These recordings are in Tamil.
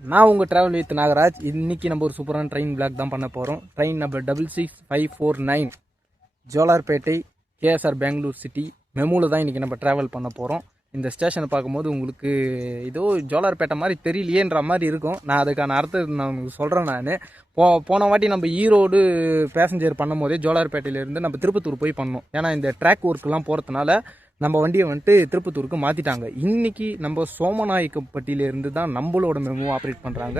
நான் உங்கள் ட்ராவல் வித் நாகராஜ். இன்றைக்கி நம்ம ஒரு சூப்பரான ட்ரெயின் பிளாக் தான் பண்ண போகிறோம். Train number 66549 Jolarpettai KSR Bengaluru city மெமூவில் தான் இன்றைக்கி நம்ம ட்ராவல் பண்ண போகிறோம். இந்த ஸ்டேஷனை பார்க்கும்போது உங்களுக்கு ஏதோ ஜோலார்பேட்டை மாதிரி தெரியலையேன்ற மாதிரி இருக்கும். நான் அதுக்கான அர்த்தம் நான் உங்களுக்கு சொல்கிறேன். நான் போன வாட்டி நம்ம ஈரோடு பேசஞ்சர் பண்ணும் போதே ஜோலார்பேட்டையிலேருந்து நம்ம திருப்பத்தூர் போய் பண்ணோம். ஏன்னா இந்த ட்ராக் ஒர்க்கெலாம் போகிறதுனால நம்ம வண்டியை வந்துட்டு திருப்பத்தூருக்கு மாற்றிட்டாங்க. இன்றைக்கி நம்ம சோமநாயக்கப்பட்டியிலேருந்து தான் நம்மளோட மெமோ ஆப்ரேட் பண்ணுறாங்க.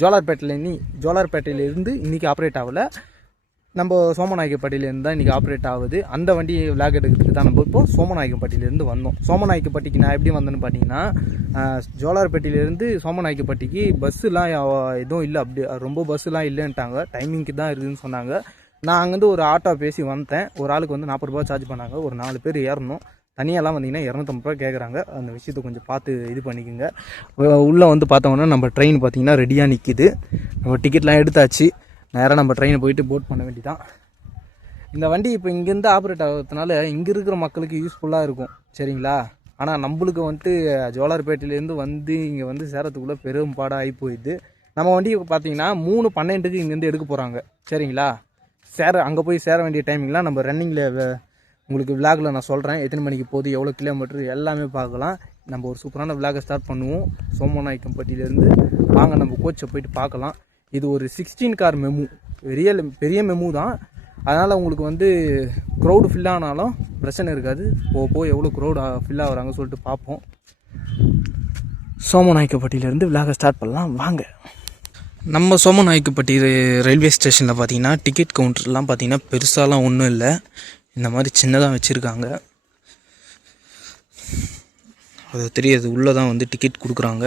ஜோலார்பேட்டையிலேருந்து இன்றைக்கி ஆப்ரேட் ஆகலை, நம்ம சோமநாயக்கப்பட்டியிலேருந்து தான் இன்றைக்கி ஆப்ரேட் ஆகுது. அந்த வண்டி விளாக் எடுக்கிறதுக்கு தான் நம்ம இப்போ சோமநாயக்கப்பட்டியிலேருந்து வந்தோம். சோமநாயக்கப்பட்டிக்கு நான் எப்படி வந்தேன்னு பார்த்தீங்கன்னா, ஜோலார்பேட்டையிலேருந்து சோமநாயக்கப்பட்டிக்கு பஸ்ஸுலாம் எதுவும் இல்லை, அப்படி ரொம்ப பஸ்ஸுலாம் இல்லைன்ட்டாங்க. டைமிங்க்கு தான் இருக்குதுன்னு சொன்னாங்க. நான் அங்கேருந்து ஒரு ஆட்டோ பேசி வந்தேன். ஒரு ஆளுக்கு வந்து 40 ரூபா சார்ஜ் பண்ணாங்க. ஒரு 4 பேர் ஏறணும். தனியாலாம் வந்தீங்கன்னா 250 ரூபா கேட்குறாங்க. அந்த விஷயத்தை கொஞ்சம் பார்த்து இது பண்ணிக்கோங்க. உள்ளே வந்து பார்த்தோம்னா நம்ம ட்ரெயின் பார்த்திங்கன்னா ரெடியாக நிற்கிது. நம்ம டிக்கெட்லாம் எடுத்தாச்சு. நேராக நம்ம ட்ரெயினை போயிட்டு போட் பண்ண வேண்டியதான். இந்த வண்டி இப்போ இங்கேருந்து ஆப்ரேட் ஆகிறதுனால இங்கே இருக்கிற மக்களுக்கு யூஸ்ஃபுல்லாக இருக்கும், சரிங்களா? ஆனால் நம்மளுக்கு வந்துட்டு ஜோலார்பேட்டையிலேருந்து வந்து இங்கே வந்து சேரத்துக்குள்ளே பெரும் பாடாக ஆகி போயிடுது. நம்ம வண்டி பார்த்தீங்கன்னா 3:12 இங்கேருந்து எடுக்க போகிறாங்க, சரிங்களா? அங்கே போய் சேர வேண்டிய டைமிங்லாம் நம்ம ரன்னிங்கில் உங்களுக்கு விளாகில் நான் சொல்கிறேன். எத்தனை மணிக்கு போகுது, எவ்வளோ கிலோமீட்டர் எல்லாமே பார்க்கலாம். நம்ம ஒரு சூப்பரான விளாகை ஸ்டார்ட் பண்ணுவோம். சோமநாயக்கம்பட்டியிலேருந்து வாங்க நம்ம கோச்சை போயிட்டு பார்க்கலாம். இது ஒரு 16 கார் மெமு, பெரிய மெமு தான். அதனால் உங்களுக்கு வந்து க்ரௌடு ஃபில் ஆனாலும் பிரச்சனை இருக்காது. போக எவ்வளோ க்ரௌடு ஃபில் ஆகுறாங்க சொல்லிட்டு பார்ப்போம். சோமநாயக்கப்பட்டியிலேருந்து விளாகை ஸ்டார்ட் பண்ணலாம் வாங்க. நம்ம சோமநாயக்கப்பட்டி ரயில்வே ஸ்டேஷனில் பார்த்தீங்கன்னா டிக்கெட் கவுண்டர்லாம் பார்த்தீங்கன்னா பெருசாலாம் ஒன்றும் இல்லை, இந்த மாதிரி சின்னதாக வச்சுருக்காங்க. அது தெரியாது, உள்ளே தான் வந்து டிக்கெட் கொடுக்குறாங்க.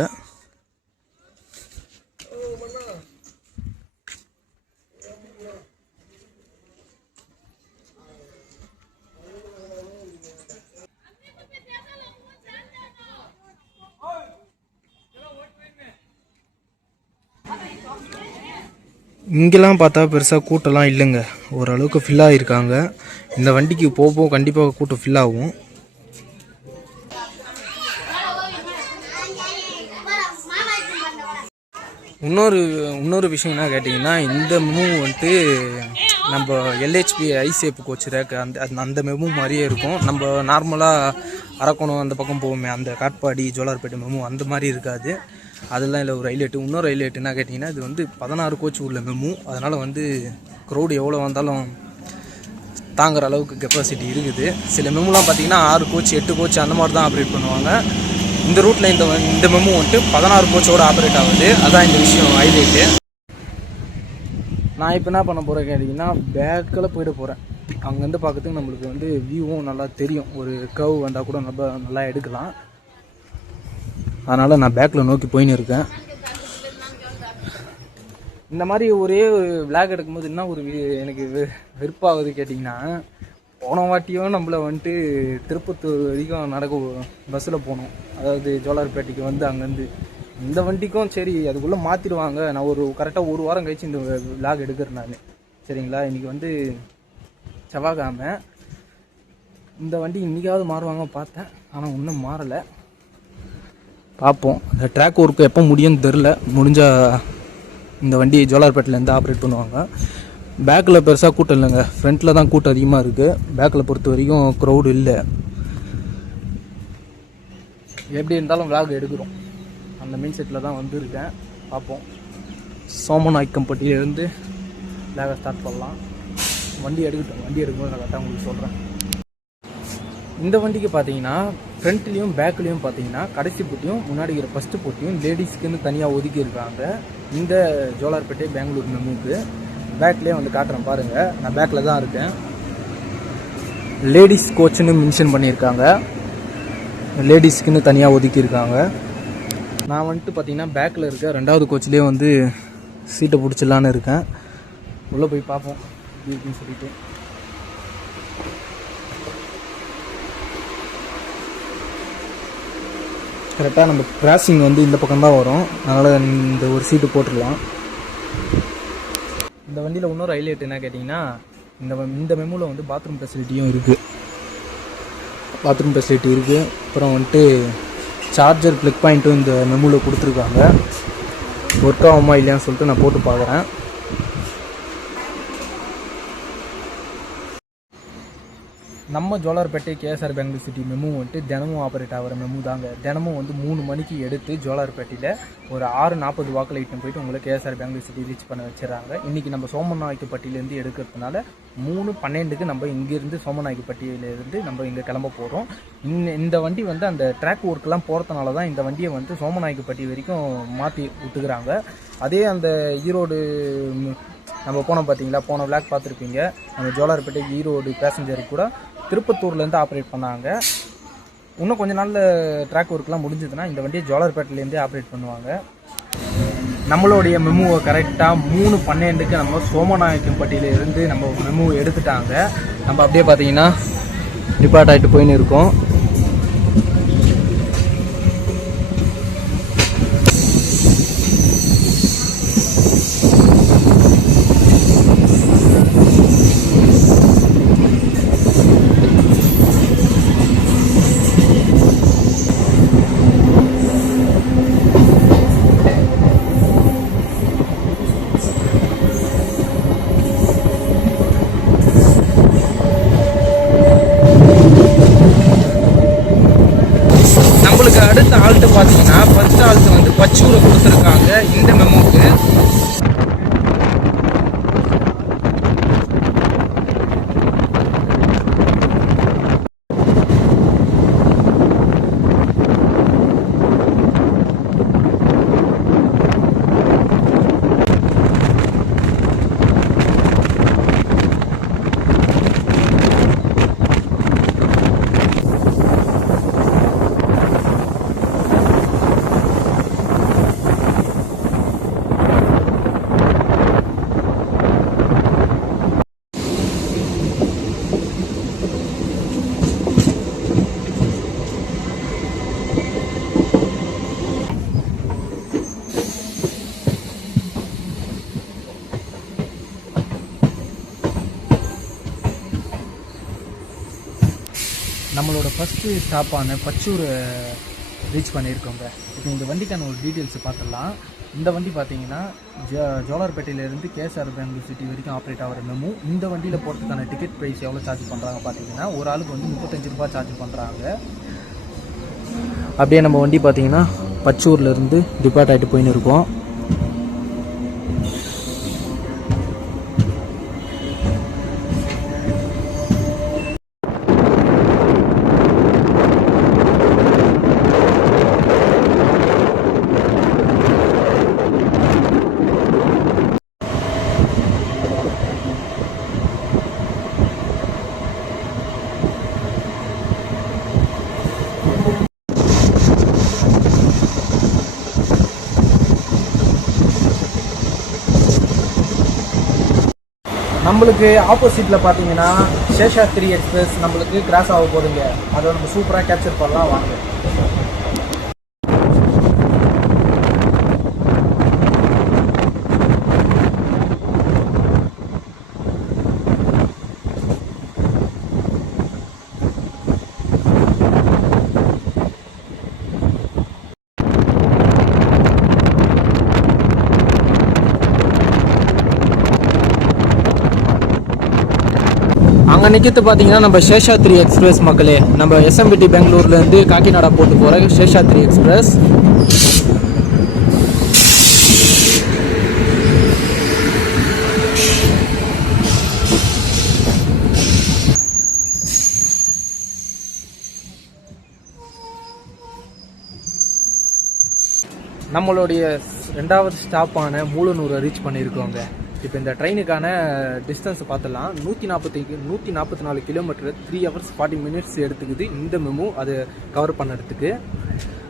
இங்கெல்லாம் பார்த்தா பெருசாக கூட்டம்லாம் இல்லைங்க, ஓரளவுக்கு ஃபில் ஆகிருக்காங்க. இந்த வண்டிக்கு போக கண்டிப்பாக கூட்டம் ஃபில் ஆகும். இன்னொரு விஷயம் என்ன கேட்டிங்கன்னா, இந்த மெமு வந்துட்டு நம்ம எல்ஹெச்பி ஐசேப் கோச் ரேக் அந்த மெமு மாதிரியே இருக்கும். நம்ம நார்மலாக அரக்கோணம் அந்த பக்கம் போவோமே, அந்த காட்பாடி ஜோலார்பேட்டை மெமு அந்த மாதிரி இருக்காது. அதெல்லாம் இல்லை ஒரு ஹைலைட்டு. இன்னொரு ஹைலைட் என்ன கேட்டிங்கன்னா, இது வந்து 16 கோச் உள்ள மெமு. அதனால் வந்து க்ரௌடு எவ்வளோ வந்தாலும் தாங்குற அளவுக்கு கெப்பாசிட்டி இருக்குது. சில மெமுலாம் பார்த்திங்கன்னா 6 கோச் 8 கோச் அந்த மாதிரி தான் ஆப்ரேட் பண்ணுவாங்க. இந்த ரூட்டில் இந்த மெமு வந்துட்டு 16 கோச்சோடு ஆப்ரேட் ஆகுது. அதான் இந்த விஷயம் ஹைலைட்டு. நான் இப்போ என்ன பண்ண போகிறேன் கேட்டிங்கன்னா, பேக்கில் போயிட போகிறேன். அங்கேருந்து பார்க்கறதுக்கு நம்மளுக்கு வந்து வியூவும் நல்லா தெரியும். ஒரு கர்வ் வந்தால் கூட நல்லா எடுக்கலாம். அதனால் நான் பேக்கில் நோக்கி போயின்னு இருக்கேன். இந்த மாதிரி ஒரே விளாக் எடுக்கும்போது என்ன ஒரு எனக்கு வெறுப்பாகுது கேட்டிங்கன்னா, போன வாட்டியும் நம்மளை வந்துட்டு திருப்பத்தூர் வரைக்கும் பஸ்ஸில் போனோம். அதாவது ஜோலார்பேட்டைக்கு வந்து அங்கேருந்து இந்த வண்டிக்கும் சரி அதுக்குள்ளே மாற்றிடுவாங்க. நான் கரெக்டாக ஒரு வாரம் கழிச்சு இந்த விளாக் எடுக்கிறேன் நான், சரிங்களா? இன்றைக்கி வந்து செவ்வாய்க்கிழமை. இந்த வண்டி இன்றைக்காவது மாறுவாங்க பார்த்தேன், ஆனால் இன்னும் மாறலை. பார்ப்போம். இந்த ட்ராக் ஒர்க்கு எப்போ முடியும்னு தெரில. முடிஞ்சால் இந்த வண்டி ஜோலார்பேட்டிலேருந்து ஆப்ரேட் பண்ணுவாங்க. பேக்கில் பெருசாக கூட்டம் இல்லைங்க, ஃப்ரண்ட்டில் தான் கூட்டம் அதிகமாக இருக்குது. பேக்கில் பொறுத்த வரைக்கும் க்ரௌடு இல்லை. எப்படி இருந்தாலும் விளாக் எடுக்கிறோம், அந்த மெயின் செட்டில் தான் வந்துருக்கேன். பார்ப்போம். சோமநாயக்கம்பட்டியிலேருந்து விளாகை ஸ்டார்ட் பண்ணலாம். வண்டி எடுக்கும்போது நான் கரெக்டாக உங்களுக்கு சொல்கிறேன். இந்த வண்டிக்கு பார்த்தீங்கன்னா ஃப்ரண்ட்லேயும் பேக்லேயும் பார்த்தீங்கன்னா கடைசி போட்டியும் முன்னாடி இருக்கிற ஃபஸ்ட்டு போட்டியும் லேடிஸ்க்குன்னு தனியாக ஒதுக்கி இருக்காங்க. இந்த ஜோலார்பேட்டை பெங்களூர் மெமுக்கு பேக்லேயே வந்து காட்டுறேன் பாருங்கள். நான் பேக்கில் தான் இருக்கேன். லேடிஸ் கோச்சுன்னு மென்ஷன் பண்ணியிருக்காங்க, லேடிஸ்க்குன்னு தனியாக ஒதுக்கியிருக்காங்க. நான் வந்துட்டு பார்த்தீங்கன்னா பேக்கில் இருக்க 2வது கோச்சிலே வந்து சீட்டை பிடிச்சிடலான்னு இருக்கேன். உள்ளே போய் பார்ப்போம் எப்படி இருக்குன்னு சொல்லிட்டு. கரெக்டாக நம்ம கிராசிங் வந்து இந்த பக்கம் தான் வரும், அதனால் இந்த ஒரு சீட்டு போட்டுடலாம். இந்த வண்டியில் இன்னொரு ஹைலைட் என்ன கேட்டிங்கன்னா, இந்த மெமூவில் வந்து பாத்ரூம் ஃபெசிலிட்டியும் இருக்குது. அப்புறம் வந்துட்டு சார்ஜர் ப்ளக் பாயிண்ட்டும் இந்த மெமூவில் கொடுத்துருக்காங்க. ஒர்க் ஆகுமா இல்லையான்னு சொல்லிட்டு நான் போட்டு பார்க்குறேன். நம்ம Jolarpettai KSR Bengaluru city MEMU வந்துட்டு தினமும் ஆப்ரேட் ஆகிற மெமு தாங்க. தினமும் வந்து 3 மணிக்கு எடுத்து ஜோலார்பேட்டையில் ஒரு 6:40 வாக்கில் இட்டு போயிட்டு உங்களை கேஎஸ்ஆர் பெங்களூர் சிட்டி ரீச் பண்ண வச்சுறாங்க. இன்றைக்கி நம்ம சோமநாயக்கப்பட்டியிலேருந்து எடுக்கிறதுனால 3:12க்கு நம்ம இங்கேருந்து சோமநாயக்கப்பட்டியிலேருந்து நம்ம இங்கே கிளம்ப போகிறோம். இந்த வண்டி வந்து அந்த ட்ராக் ஒர்க்கெலாம் போகிறதுனால தான் இந்த வண்டியை வந்து சோமநாயக்கப்பட்டி வரைக்கும் மாற்றி விட்டுக்கிறாங்க. அதே அந்த ஈரோடு நம்ம போனோம் பார்த்தீங்களா, போன விளாக் பார்த்துருப்பீங்க. நம்ம ஜோலார்பேட்டை ஈரோடு பேசஞ்சருக்கு கூட திருப்பத்தூர்லேருந்து ஆப்ரேட் பண்ணாங்க. இன்னும் கொஞ்ச நாளில் ட்ராக் ஒர்க்லாம் முடிஞ்சதுன்னா இந்த வண்டியை ஜோலார்பேட்டையிலேருந்தே ஆப்ரேட் பண்ணுவாங்க. நம்மளுடைய மெமுவை கரெக்டாக 3:12க்கு நம்ம சோமநாயக்கம்பட்டியிலேருந்து நம்ம மெமு எடுத்துட்டாங்க. நம்ம அப்படியே பார்த்தீங்கன்னா டிபார்ட் ஆகிட்டு போயின்னு இருக்கோம். அடுத்த ஆல்ட்டு பார்த்தீங்கன்னா ஃபர்ஸ்ட் ஆல்ட்டு வந்து பச்சூரை கொடுத்துருக்காங்க இந்த மெமோக்கு. நம்மளோட ஃபஸ்ட்டு ஸ்டாப்பான பச்சூரை ரீச் பண்ணியிருக்கோங்க. இப்போ இந்த வண்டிக்கான ஒரு டீட்டெயில்ஸ் பார்த்துடலாம். இந்த வண்டி பார்த்தீங்கன்னா ஜோலார்பேட்டையிலேருந்து கேஎஸ்ஆர் பெங்களூர் சிட்டி வரைக்கும் ஆப்ரேட் ஆகிற மெமு. இந்த வண்டியில் போகிறதுக்கான டிக்கெட் ப்ரைஸ் எவ்வளோ சார்ஜ் பண்ணுறாங்க பார்த்தீங்கன்னா, ஒரு ஆளுக்கு வந்து 35 ரூபா சார்ஜ் பண்ணுறாங்க. அப்படியே நம்ம வண்டி பார்த்தீங்கன்னா பச்சூர்லேருந்து டிபார்ட் ஆகிட்டு போயின்னு இருக்கோம். நம்மளுக்கு ஆப்போசிட்டில் பார்த்தீங்கன்னா சேஷாத்ரி எக்ஸ்பிரஸ் நம்மளுக்கு கிராஸ் ஆக போகுதுங்க. அதை நம்ம சூப்பராக கேப்சர் பண்ணலாம் வாங்க. அங்கே நிற்கிறது பார்த்தீங்கன்னா நம்ம சேஷாத்ரி எக்ஸ்பிரஸ் மக்களே. நம்ம எஸ்எம்பிடி பெங்களூர்லேருந்து காக்கிநாடா போட்டு போகிற சேஷாத்ரி எக்ஸ்பிரஸ். நம்மளுடைய 2வது ஸ்டாப்பான மூலனூரை ரீச் பண்ணியிருக்கோங்க. இப்போ இந்த ட்ரெயினுக்கான டிஸ்டன்ஸ் பார்த்துலாம். 144 கிலோமீட்டர் 3 hours 40 minutes எடுத்துக்குது இந்த மெமு அது கவர் பண்ணுறதுக்கு.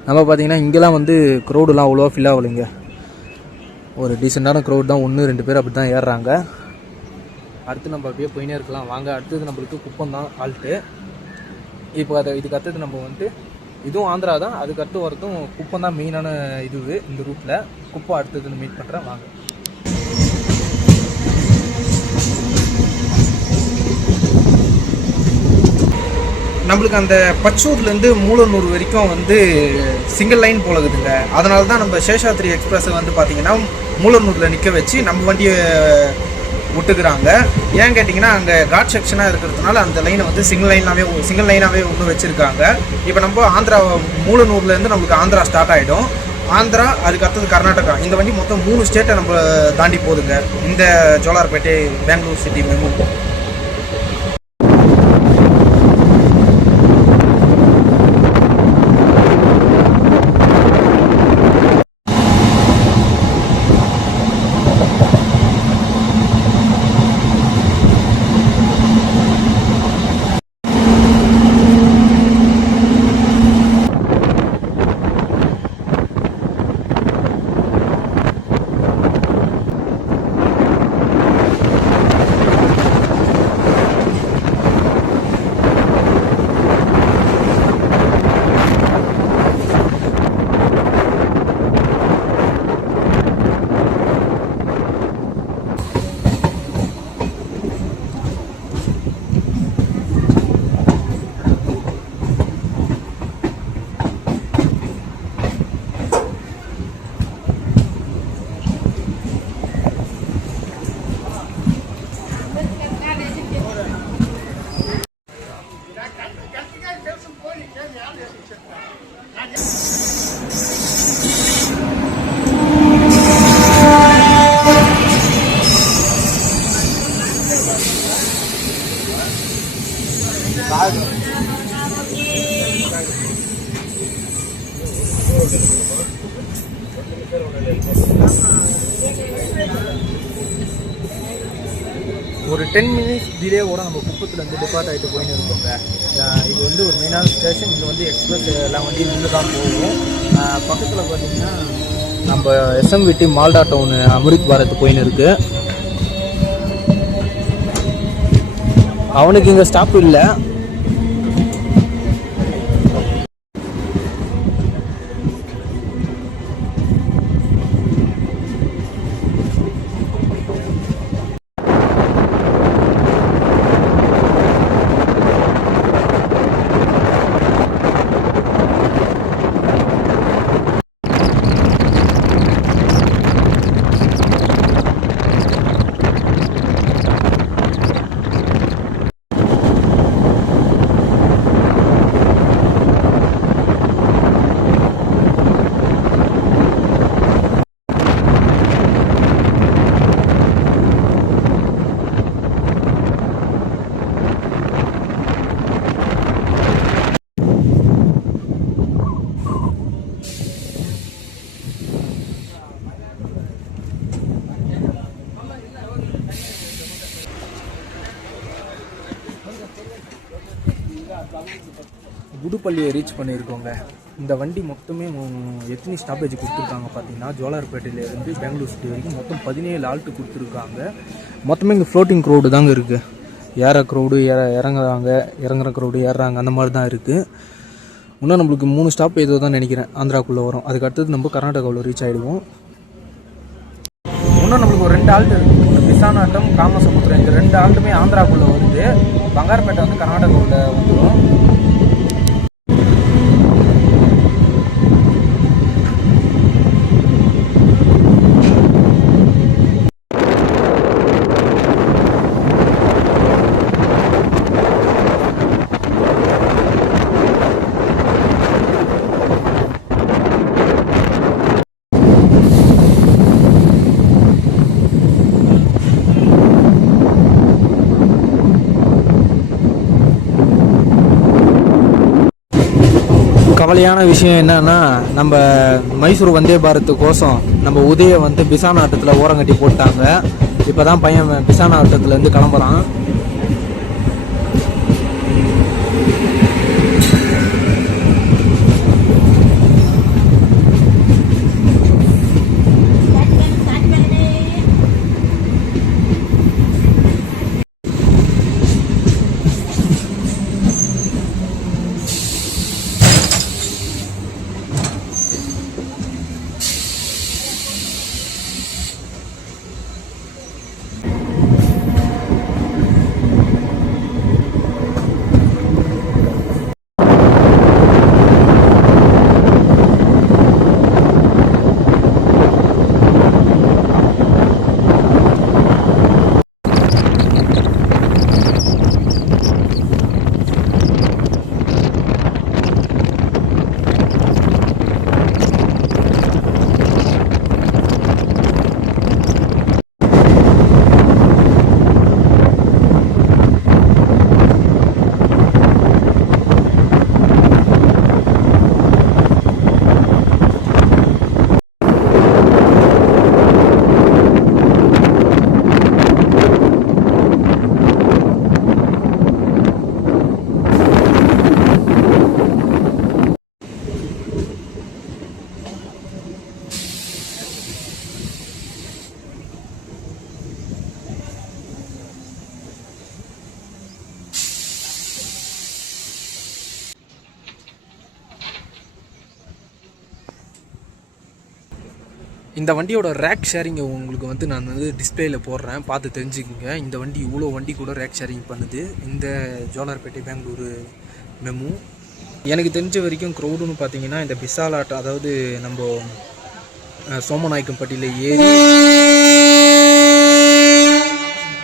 நம்ம பார்த்தீங்கன்னா இங்கெல்லாம் வந்து க்ரௌடெலாம் அவ்வளோவா ஃபில் ஆகலைங்க. ஒரு டீசெண்டான க்ரௌட் தான், 1-2 பேர் அப்படி தான் ஏறுறாங்க. அடுத்து நம்ம அப்படியே போயினே இருக்கலாம் வாங்க. அடுத்தது நம்மளுக்கு குப்பம் தான் ஆல்ட்டு. இப்போ இதுக்கு அடுத்தது நம்ம வந்து இதுவும் ஆந்திரா தான், அதுக்கு அடுத்து வரதும் குப்பம் தான் மெயினான இது இந்த ரூட்டில். குப்பம் அடுத்ததுன்னு மீட் பண்ணுறேன் வாங்க. நம்மளுக்கு அந்த பச்சூர்லேருந்து மூலனூர் வரைக்கும் வந்து சிங்கிள் லைன் போலகுதுங்க. அதனால தான் நம்ம சேஷாத்ரி எக்ஸ்பிரஸை வந்து பார்த்திங்கன்னா மூலனூரில் நிற்க வச்சு நம்ம வண்டியை விட்டுக்கிறாங்க. ஏன் கேட்டிங்கன்னா அங்கே காட் செக்ஷனாக இருக்கிறதுனால அந்த லைனை வந்து சிங்கிள் லைனாகவே ஒன்று வச்சுருக்காங்க. இப்போ நம்ம ஆந்திரா மூலனூர்லேருந்து நம்மளுக்கு ஆந்திரா ஸ்டார்ட் ஆகிடும். ஆந்திரா, அதுக்கு அடுத்தது கர்நாடகா. இந்த வண்டி மொத்தம் 3 ஸ்டேட்டை நம்ம தாண்டி போகுதுங்க இந்த ஜோலார்பேட்டை பெங்களூர் சிட்டி மெமு. ஒரு 10 மினிட்ஸ் டிலேவோட நம்ம குப்பத்துலேருந்து டிபார்ட் ஆகிட்டு போயின்னு இருக்கோங்க. இது வந்து ஒரு மெயினான ஸ்டேஷன். இங்கே வந்து எக்ஸ்பிரஸ் எல்லாம் வண்டியும் நின்று தான் போகும். பக்கத்தில் பார்த்திங்கன்னா நம்ம எஸ்எம்விடி மால்டா டவுனு அமிர்த் பாரத் போயின்னு இருக்குது. அவனுக்கு இங்கே ஸ்டாப் இல்லை. புதுப்பள்ளியை ரீச் பண்ணியிருக்கோங்க. இந்த வண்டி மொத்தமே எத்தனை ஸ்டாப்பேஜ் கொடுத்துருக்காங்க பார்த்தீங்கன்னா, ஜோலார்பேட்டையிலேருந்து பெங்களூர் சிட்டி வரைக்கும் மொத்தம் 17 ஆல்ட்டு கொடுத்துருக்காங்க. மொத்தமே இங்கே ஃப்ளோட்டிங் க்ரௌடு தாங்க இருக்குது. ஏற க்ரௌடு இறங்குற க்ரௌடு ஏறுறாங்க, அந்த மாதிரி தான் இருக்குது. இன்னும் நம்மளுக்கு 3 ஸ்டாப் ஏதோ தான் நினைக்கிறேன் ஆந்திராக்குள்ளே வரும். அதுக்கு அடுத்தது நம்ம கர்நாடகாவில் ரீச் ஆகிடுவோம். இன்னும் நம்மளுக்கு ஒரு 2 ஆல்ட்டு இருக்குது. விசானாட்டம், காமசமுத்திரம், இந்த 2 ஆல்ட்டுமே ஆந்திராக்குள்ளே வருது. பங்காரப்பேட்டை வந்து கர்நாடகாவில் வந்துடும். கவலையான விஷயம் என்னன்னா, நம்ம மைசூர் வந்தே பாரத் கோசம் நம்ம உதய வந்து பிசானாட்டத்தில் ஓரங்கட்டி போட்டாங்க. இப்போ தான் பையன் பிசானாட்டத்துலேருந்து கிளம்புறான். இந்த வண்டியோட ரேக் ஷேரிங்கை உங்களுக்கு வந்து நான் வந்து டிஸ்பிளேயில் போடுறேன், பார்த்து தெரிஞ்சுக்கோங்க. இந்த வண்டி இவ்வளோ வண்டி கூட ரேக் ஷேரிங் பண்ணுது இந்த ஜோலார்பேட்டை பெங்களூரு மெமு. எனக்கு தெரிஞ்ச வரைக்கும் க்ரௌடுன்னு பார்த்தீங்கன்னா இந்த பிசாலாட், அதாவது நம்ம சோமநாயக்கம்பட்டியில் ஏறி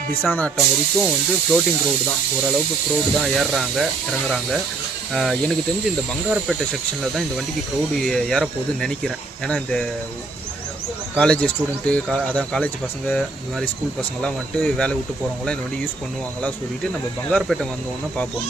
பிசானாட்டம் வரைக்கும் வந்து ஃப்ளோட்டிங் க்ரௌடு தான், ஓரளவுக்கு க்ரௌடு தான் ஏறுறாங்க இறங்குறாங்க. எனக்கு தெரிஞ்சு இந்த பங்காரப்பேட்டை செக்ஷனில் தான் இந்த வண்டிக்கு க்ரௌடு ஏறப்போகுதுன்னு நினைக்கிறேன். ஏன்னா இந்த காலேஜ் ஸ்டூடெண்ட்டு அதான் காலேஜ் பசங்க, இந்த மாதிரி ஸ்கூல் பசங்கள்லாம் வந்துட்டு வேலை விட்டு போகிறவங்களாம் இந்த வண்டி யூஸ் பண்ணுவாங்களா சொல்லிவிட்டு நம்ம பங்காரப்பேட்டை வந்தோன்னா பார்ப்போம்.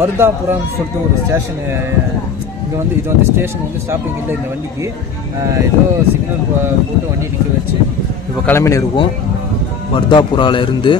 வர்தாபுரம்னு சொல்லிட்டு ஒரு ஸ்டேஷனு, இது வந்து ஸ்டேஷன் வந்து ஸ்டாப்பிங் இல்லை இந்த வண்டிக்கு. ஏதோ சிக்னல் போட்டு வண்டி நிற்க வச்சு இப்போ கிளம்பின்னு இருக்கும் வர்தாபுராவில் இருந்து.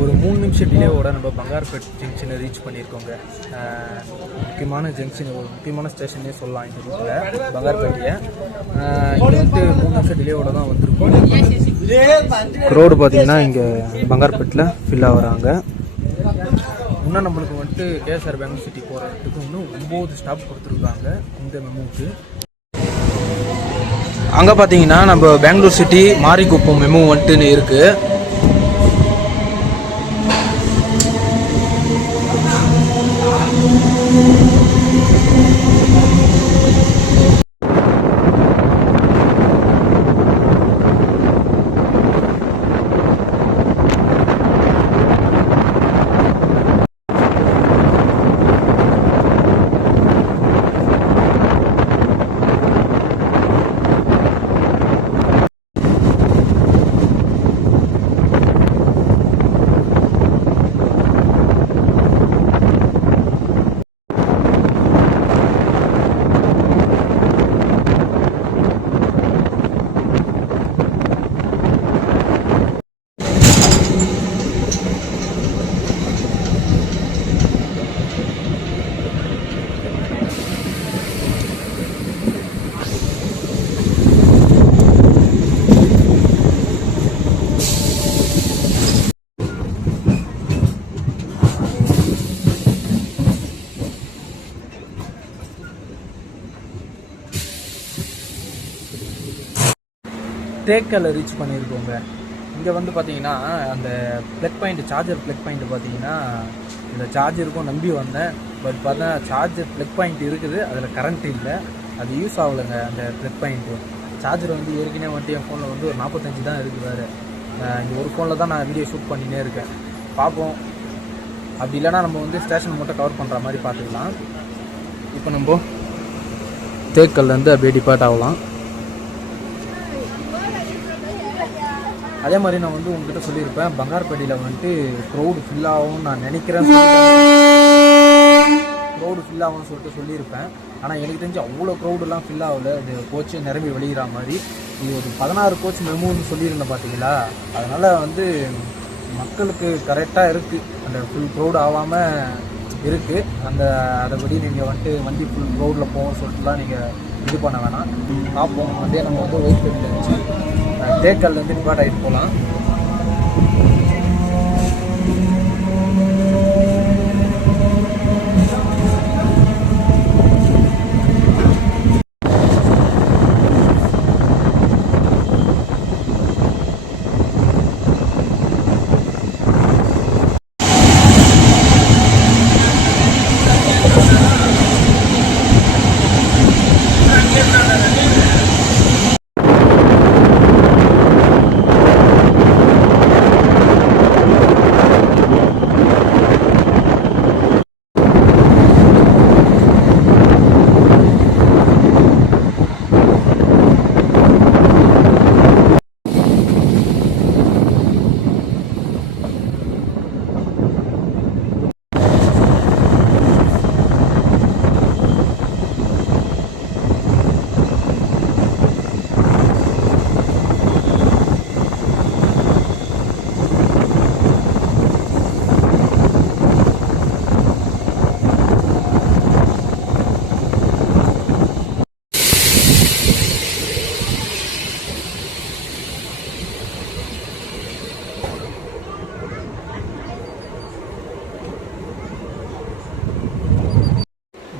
ஒரு 3 நிமிஷம் டிலேவோட நம்ம பங்காரப்பேட் ஜங்ஷனை ரீச் பண்ணியிருக்கோங்க. முக்கியமான ஜங்ஷன், ஒரு முக்கியமான ஸ்டேஷனே சொல்லலாம் இந்த ரூட்டில் பங்காரப்பேட்டையை. இங்கே வந்து 3 நிமிஷம் டிலேவோட தான் வந்திருக்கோம். ரோடு பார்த்தீங்கன்னா இங்கே பங்காரப்பேட்டில் ஃபில் ஆகுறாங்க. இன்னும் நம்மளுக்கு வந்துட்டு கேஎஸ்ஆர் பெங்களூர் சிட்டி போகிறதுக்கு இன்னும் 9 ஸ்டாப் கொடுத்துருக்காங்க இந்த மெமுவுக்கு. அங்கே பார்த்தீங்கன்னா நம்ம பெங்களூர் சிட்டி மாரிக்குப்பம் மெமு வந்துட்டுன்னு இருக்குது. தேக்கலை ரீச் பண்ணியிருக்கோங்க. இங்கே வந்து பார்த்தீங்கன்னா அந்த plug point, charger plug point பார்த்தீங்கன்னா இந்த சார்ஜருக்கும் நம்பி வந்தேன். பட் பார்த்தா சார்ஜர் ப்ளக் பாயிண்ட் இருக்குது, அதில் கரண்ட் இல்லை, அது யூஸ் ஆகலைங்க அந்த ப்ளக் பாயிண்ட்டு. சார்ஜர் வந்து ஏற்கனவே வந்துட்டு என் ஃபோனில் வந்து ஒரு 45 தான் இருக்குது. வேறு இந்த ஒரு ஃபோனில் தான் நான் வீடியோ ஷூட் பண்ணினே இருக்கேன். பார்ப்போம், அப்படி இல்லைனா நம்ம வந்து ஸ்டேஷன் மட்டும் கவர் பண்ணுற மாதிரி பார்த்துக்கலாம். இப்போ நம்ம தேக்கல்லேருந்து அப்படியே டிபார்ட் ஆகலாம். அதே மாதிரி நான் வந்து உங்ககிட்ட சொல்லியிருப்பேன், பங்காரப்பேட்டையில் வந்துட்டு க்ரௌடு ஃபில் ஆகும்னு நான் நினைக்கிறேன், க்ரௌடு ஃபில் ஆகும்னு சொல்லிட்டு சொல்லியிருப்பேன். ஆனால் எனக்கு தெரிஞ்சு அவ்வளோ க்ரௌடெலாம் ஃபில் ஆகலை. இது கோச்சு நிரம்பி வெளியிற மாதிரி. இது ஒரு 16 கோச் மெமுன்னு சொல்லியிருந்தேன் பார்த்தீங்களா. அதனால் வந்து மக்களுக்கு கரெக்டாக இருக்குது, அந்த ஃபுல் க்ரௌடு ஆகாமல் இருக்குது. அதைப்படி நீங்கள் வந்துட்டு வண்டி ஃபுல் க்ரௌடில் போகணும்னு சொல்லிட்டுலாம் நீங்கள் இது பண்ண வேணாம். பார்ப்போம், அதே நம்ம வந்து வெயிட் பண்ணி தேக்கல்லேருந்து டிபார்ட் ஆகிட்டு போகலாம்.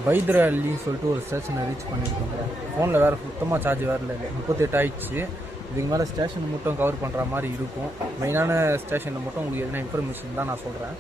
பைத்ரல்லின்னு சொல்லிட்டு ஒரு ஸ்டேஷனை ரீச் பண்ணியிருக்கோங்க. ஃபோனில் வேறு சுத்தமாக சார்ஜ் வேறு இல்லை, 38 ஆயிடுச்சு. இதுக்கு மேலே ஸ்டேஷன் மட்டும் கவர் பண்ணுற மாதிரி இருக்கும். மெயினான ஸ்டேஷனில் மட்டும் உங்களுக்கு என்ன இன்ஃபர்மேஷன் தான் நான் சொல்கிறேன்.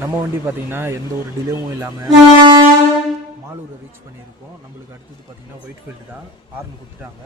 நம்ம வண்டி பார்த்திங்கன்னா எந்த ஒரு டிலேவும் இல்லாமல் மாலூரை ரீச் பண்ணியிருக்கோம். நம்மளுக்கு அடுத்தது பார்த்திங்கன்னா ஒயிட் ஃபீல்டு தான். ஹார்ன் கொடுத்துட்டாங்க.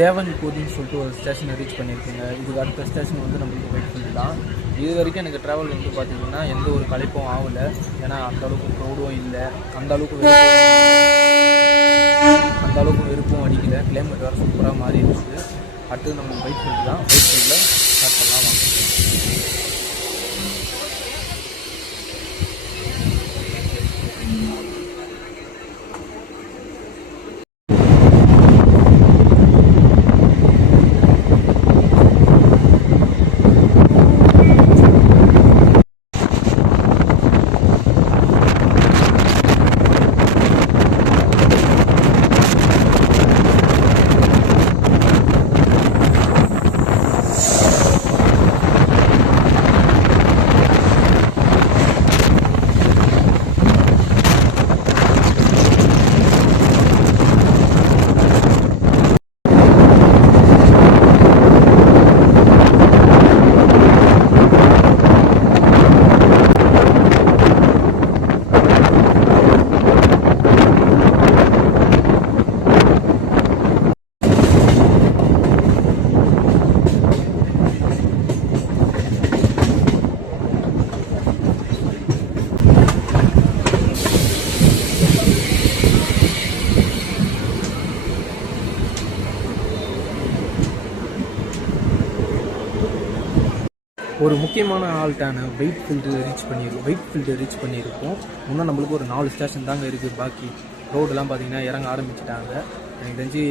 தேவன்கோடின்னு சொல்லிட்டு ஒரு ஸ்டேஷனை ரீச் பண்ணியிருக்கேங்க. இதுக்கு அடுத்த ஸ்டேஷன் வந்து நம்மளுக்கு ஒயிட் ஃபீல்டு தான். இது வரைக்கும் எனக்கு ட்ராவல் வந்து பார்த்திங்கன்னா எந்த ஒரு களைப்பும் ஆகலை. ஏன்னா அந்தளவுக்கு க்ரௌடும் இல்லை, அந்தளவுக்கு வெறுப்பும் அடிக்கலை. கிளைமேட் வேறு சூப்பராக மாறி இருக்குது. அடுத்தது நம்ம ஒயிட் ஃபீல்டு தான். ஒயிட் ஃபீல்டில் ஸ்டார்ட் பண்ணலாம் வாங்க. ஒரு முக்கியமான ஆல்ட்டான ஒயிட் ஃபீல்டு ரீச் பண்ணியிருக்கோம். இன்னும் நம்மளுக்கு ஒரு 4 ஸ்டேஷன் தாங்க இருக்குது பாக்கி. ரோடெலாம் பார்த்திங்கன்னா இறங்க ஆரம்பிச்சிட்டாங்க. எனக்கு தெரிஞ்சு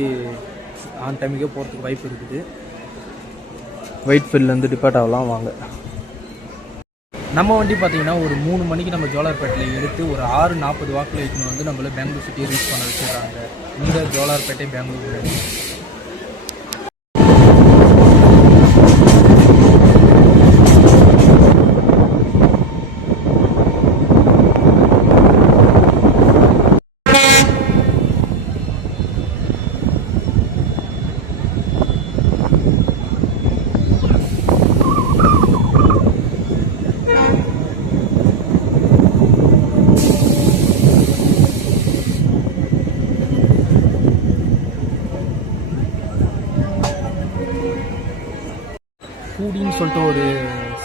ஆன் டைமுக்கே போகிறதுக்கு வாய்ப்பு இருக்குது. ஒயிட் ஃபீல்ட்லேருந்து டிபார்ட் ஆகலாம் வாங்க. நம்ம வண்டி பார்த்திங்கன்னா ஒரு 3 மணிக்கு நம்ம ஜோலார்பேட்டையில் எடுத்து ஒரு 6:40 வாக்கில் இட்டுன்னு வந்து நம்மள பெங்களூர் சிட்டியை ரீச் பண்ண வச்சுருக்காங்க. இந்த ஜோலார்பேட்டை பெங்களூர். சொல்லிட்டு ஒரு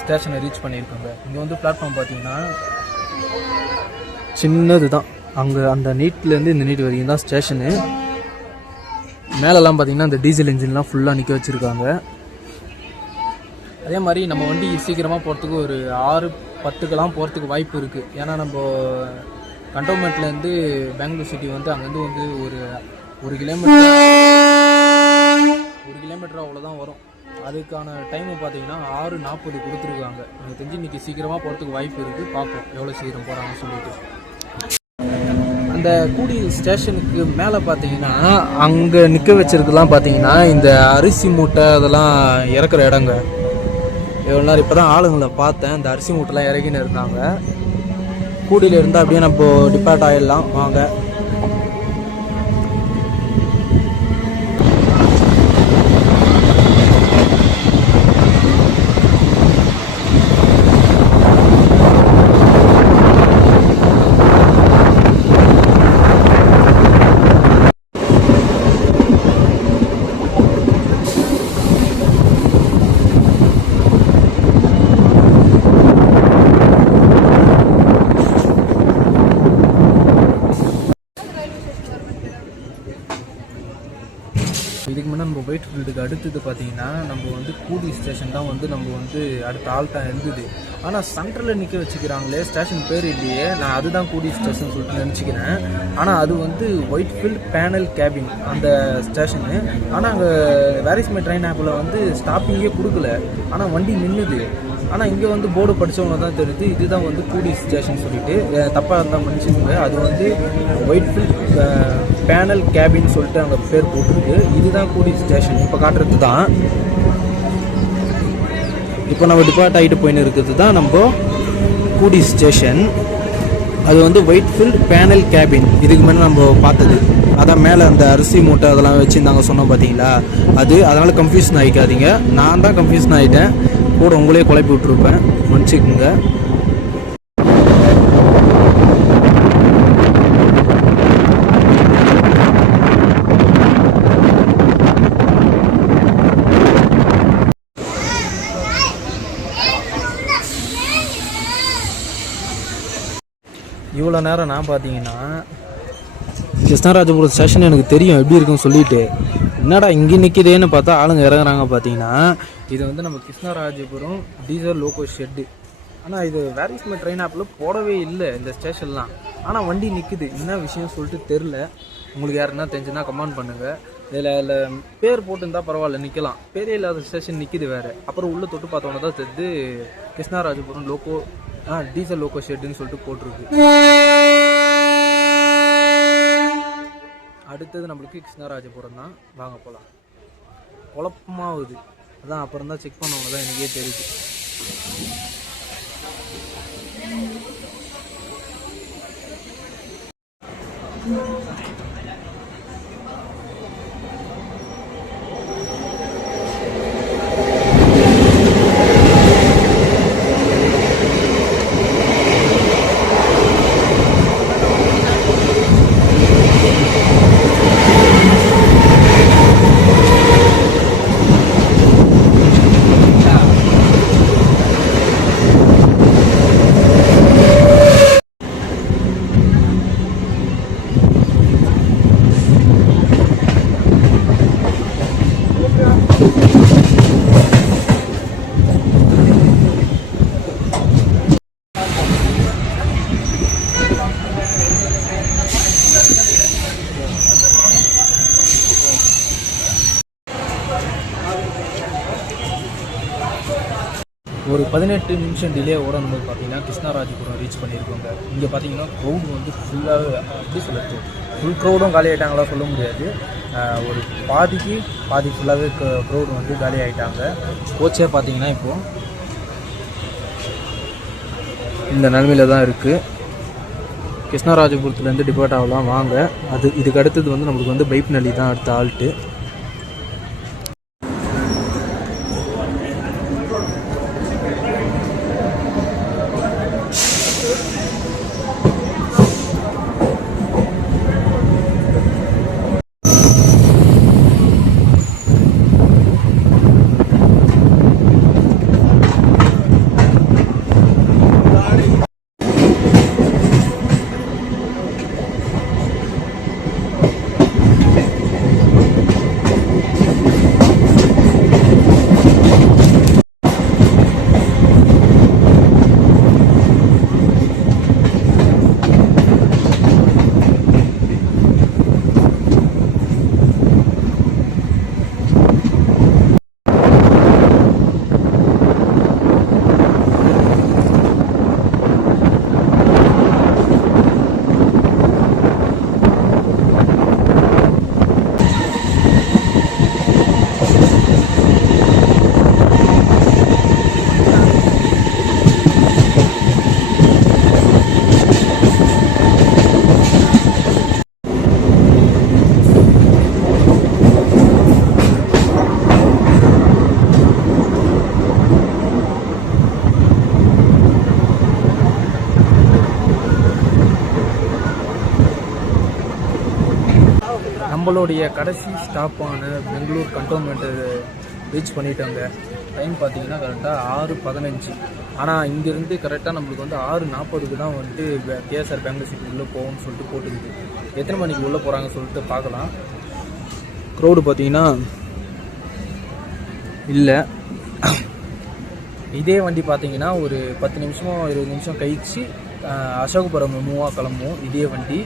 ஸ்டேஷனை ரீச் பண்ணியிருக்கோங்க. இங்கே வந்து பிளாட்ஃபார்ம் பார்த்தீங்கன்னா சின்னது தான். அங்கே அந்த நீட்லேருந்து இந்த நீட் வரைக்கும் தான் ஸ்டேஷனு. மேலெல்லாம் பார்த்தீங்கன்னா இந்த டீசல் இன்ஜின்லாம் ஃபுல்லாக நிற்க வச்சுருக்காங்க. அதே மாதிரி நம்ம வண்டி சீக்கிரமாக போகிறதுக்கு ஒரு 6:10 போகிறதுக்கு வாய்ப்பு இருக்குது. ஏன்னா நம்ம கண்டோன்மெண்ட்லேருந்து பெங்களூர் சிட்டி வந்து அங்கேருந்து வந்து ஒரு கிலோமீட்டர் அவ்வளோதான் வரும். அதுக்கான டைமு பார்த்தீங்கன்னா 6:40 கொடுத்துருக்காங்க. எனக்கு தெரிஞ்சு இன்றைக்கி சீக்கிரமாக போகிறதுக்கு வாய்ப்பு இருக்குது. பார்ப்போம் எவ்வளோ சீக்கிரம் போகிறாங்கன்னு சொல்லிட்டு. அந்த கூடி ஸ்டேஷனுக்கு மேலே பார்த்தீங்கன்னா அங்கே நிற்க வச்சிருக்கலாம். பார்த்தீங்கன்னா இந்த அரிசி மூட்டை அதெல்லாம் இறக்குற இடங்க. இவ்வளோ நேரம் இப்போ தான் ஆளுங்களை பார்த்தேன். இந்த அரிசி மூட்டைலாம் இறக்கின்னு இருந்தாங்க. கூடியில் இருந்தால் அப்படியே நம்ம டிபார்ட் ஆகிடலாம் வாங்க. இதுக்கு முன்னே நம்ம ஒயிட் ஃபீல்டுக்கு அடுத்தது பார்த்தீங்கன்னா நம்ம வந்து கூடி ஸ்டேஷன் தான் வந்து நம்ம வந்து அடுத்த ஆல்ட்டாக இருந்தது. ஆனால் சென்ட்ரலில் நிற்க வச்சுக்கிறாங்களே, ஸ்டேஷன் பேர் இல்லையே. நான் அதுதான் கூடி ஸ்டேஷன் சொல்லிட்டு நினச்சிக்கிறேன். ஆனால் அது வந்து ஒயிட் ஃபீல்ட் பேனல் கேபின் அந்த ஸ்டேஷனு. ஆனால் அங்கே வேரிஸ் மை ட்ரெயின் ஆப்பில் வந்து ஸ்டாப்பிங்கே கொடுக்கல. ஆனால் வண்டி நின்றுது. ஆனால் இங்கே வந்து போர்டு படித்தவங்க தான் தெரியுது இதுதான் வந்து கூடி ஸ்டேஷன் சொல்லிட்டு. தப்பாக இருந்தால் மன்னிச்சுக்கோங்க. அது வந்து ஒயிட் ஃபீல்ட் பேனல் கேபின் சொல்லிட்டு அங்கே பேர் போட்டிருக்கு. இதுதான் கூடி ஸ்டேஷன் இப்போ காட்டுறது தான். இப்போ நம்ம டிபார்ட் ஆகிட்டு போயின்னு இருக்கிறது தான் நம்ம கூடி ஸ்டேஷன். அது வந்து ஒயிட் ஃபீல்ட் பேனல் கேபின். இதுக்கு முன்னே நம்ம பார்த்தது அதான் மேலே அந்த அரிசி மூட்டை அதெல்லாம் வச்சுருந்தாங்க சொன்னோம் பார்த்தீங்களா, அது. அதனால் கன்ஃபியூஷன் ஆகிக்காதீங்க. நான் தான் கன்ஃபியூஷன் ஆகிட்டேன், கூட உங்களே குழப்பி விட்ருப்பேன், மன்னிச்சுக்குங்க. இவ்வளோ நேரம் நான் பார்த்தீங்கன்னா கிருஷ்ணராஜபுரம் ஸ்டேஷன் எனக்கு தெரியும் எப்படி இருக்குன்னு சொல்லிட்டு, என்னடா இங்கே நிற்கிதேன்னு பார்த்தா ஆளுங்க இறங்குறாங்க. பார்த்தீங்கன்னா இது வந்து நம்ம கிருஷ்ணராஜபுரம் டீசல் லோக்கோ ஷெட்டு. ஆனால் இது வேரிஸ் மை ட்ரெயின் ஆப்பில் போடவே இல்லை இந்த ஸ்டேஷன்லாம். ஆனால் வண்டி நிற்குது. என்ன விஷயம் சொல்லிட்டு தெரில. உங்களுக்கு யாருன்னா தெரிஞ்சுன்னா கமெண்ட் பண்ணுங்கள். இதில் பேர் போட்டுருந்தால் பரவாயில்ல, நிற்கலாம். பேரே இல்லாத ஸ்டேஷன் நிற்கிது வேறு. அப்புறம் உள்ளே தொட்டு பார்த்தோன்னா தான் தெரிஞ்சு கிருஷ்ணராஜபுரம் லோக்கோ டீசல் லோக்கோ ஷெட்டுன்னு சொல்லிட்டு போட்டிருக்கு. அடுத்தது நம்மளுக்கு கிருஷ்ணராஜபுரம் தான். வாங்க போகலாம். குழப்பமாகுது அதான். அப்புறம் தான் செக் பண்ணவங்க தான் எனக்கே தெரியுது. ஒரு 18 நிமிஷம் டிலே ஓடும்போது பார்த்தீங்கன்னா கிருஷ்ணராஜபுரம் ரீச் பண்ணியிருக்கோங்க. இங்கே பார்த்தீங்கன்னா க்ரௌடு வந்து ஃபுல்லாக எப்படி சொல்லுறது, ஃபுல் க்ரௌடும் காலி ஆகிட்டாங்களா சொல்ல முடியாது. ஒரு பாதி ஃபுல்லாகவே க்ரௌடு வந்து காலி ஆகிட்டாங்க. கோச்சே பார்த்தீங்கன்னா இப்போது இந்த நிலமையில தான் இருக்குது. கிருஷ்ணராஜபுரத்துலேருந்து டிபார்ட் ஆகலாம் வாங்க. இதுக்கு அடுத்தது வந்து நம்மளுக்கு வந்து பைப்நல்லி தான் அடுத்த ஆல்ட்டு. நம்மளுடைய கடைசி ஸ்டாப்பான பெங்களூர் கண்டோன்மெண்ட்டு ரீச் பண்ணிட்டோங்க. டைம் பார்த்தீங்கன்னா கரெக்டாக 6:15. ஆனால் இங்கேருந்து கரெக்டாக நம்மளுக்கு வந்து 6:40க்கு தான் வந்துட்டு கேஎஸ்ஆர் பெங்களூர் சிட்டி உள்ளே போகும்னு சொல்லிட்டு போட்டுக்குது. எத்தனை மணிக்கு உள்ளே போகிறாங்கன்னு சொல்லிட்டு பார்க்கலாம். க்ரௌடு பார்த்தீங்கன்னா இல்லை. இதே வண்டி பார்த்தீங்கன்னா ஒரு 10 நிமிஷமோ 20 நிமிஷம் கழிச்சு அசோகபுரம் மெமுவாக கிளம்பும். இதே வண்டி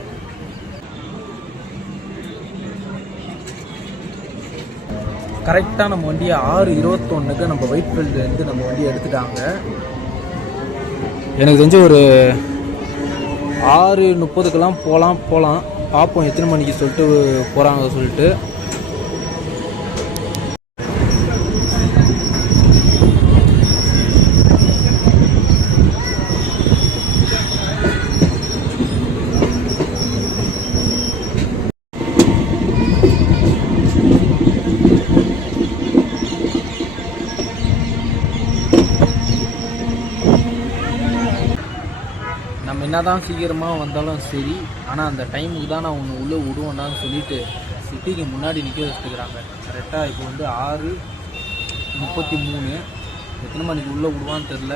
கரெக்டாக நம்ம வண்டியை 6:21க்கு நம்ம ஒயிட்ஃபீல்டுலேருந்து நம்ம வண்டியை எடுத்துட்டாங்க. எனக்கு தெரிஞ்சு ஒரு 6:30க்கெல்லாம் போகலாம். பார்ப்போம் எத்தனை மணிக்கு சொல்லிட்டு போகிறாங்க சொல்லிட்டு. நம்ம என்ன தான் சீக்கிரமாக வந்தாலும் சரி, ஆனால் அந்த டைமுக்கு தான் நான் ஒன்று உள்ளே விடுவேன்னான்னு சொல்லிட்டு சிட்டிக்கு முன்னாடி நிற்க வச்சுக்கிறாங்க. கரெக்டாக இப்போ வந்து 6:33. எத்தனை மணிக்கு உள்ளே விடுவான்னு தெரில.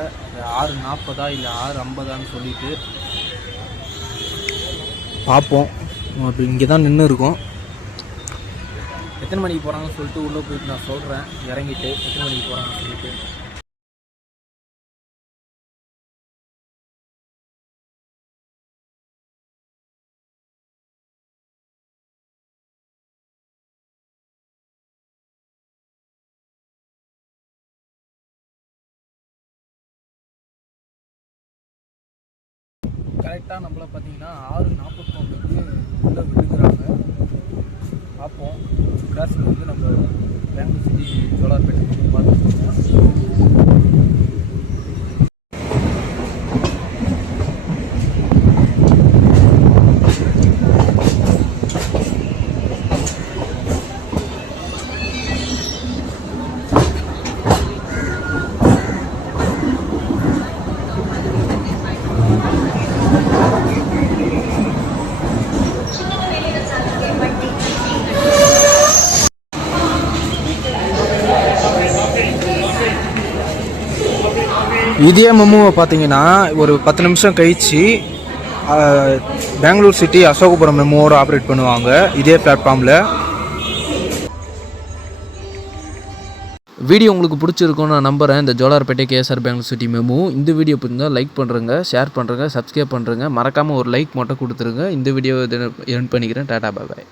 6:40 இல்லை 6:50 சொல்லிட்டு பார்ப்போம். அப்படி இங்கே தான் நின்று இருக்கோம். எத்தனை மணிக்கு போகிறாங்கன்னு சொல்லிட்டு உள்ளே போயிட்டு நான் சொல்கிறேன். இறங்கிட்டு எத்தனை மணிக்கு போகிறாங்கன்னு சொல்லிட்டு. கரெக்டாக நம்மளை பார்த்தீங்கன்னா 6:49க்கு உள்ளே விழுகிறாங்க. பார்ப்போம். கிளாஸில் வந்து நம்ம பெங்களூர் சிட்டி ஜோலார்பேட்டை பார்த்துருக்கோம். இதே மெமுவை பார்த்தீங்கன்னா ஒரு 10 நிமிஷம் கழிச்சு பெங்களூர் சிட்டி அசோகபுரம் மெமுவோடு ஆப்ரேட் பண்ணுவாங்க இதே பிளாட்ஃபார்மில். வீடியோ உங்களுக்கு பிடிச்சிருக்கும்னு நான் நம்புகிறேன். இந்த Jolarpettai KSR Bengaluru city MEMU இந்த வீடியோ பிடிச்சிருந்தால் லைக் பண்ணுறேங்க, ஷேர் பண்ணுறேங்க, சப்ஸ்கிரைப் பண்ணுறேங்க. மறக்காமல் ஒரு லைக் மட்டும் கொடுத்துருங்க. இந்த வீடியோ என் பண்ணிக்கிறேன். டாடா பாய்.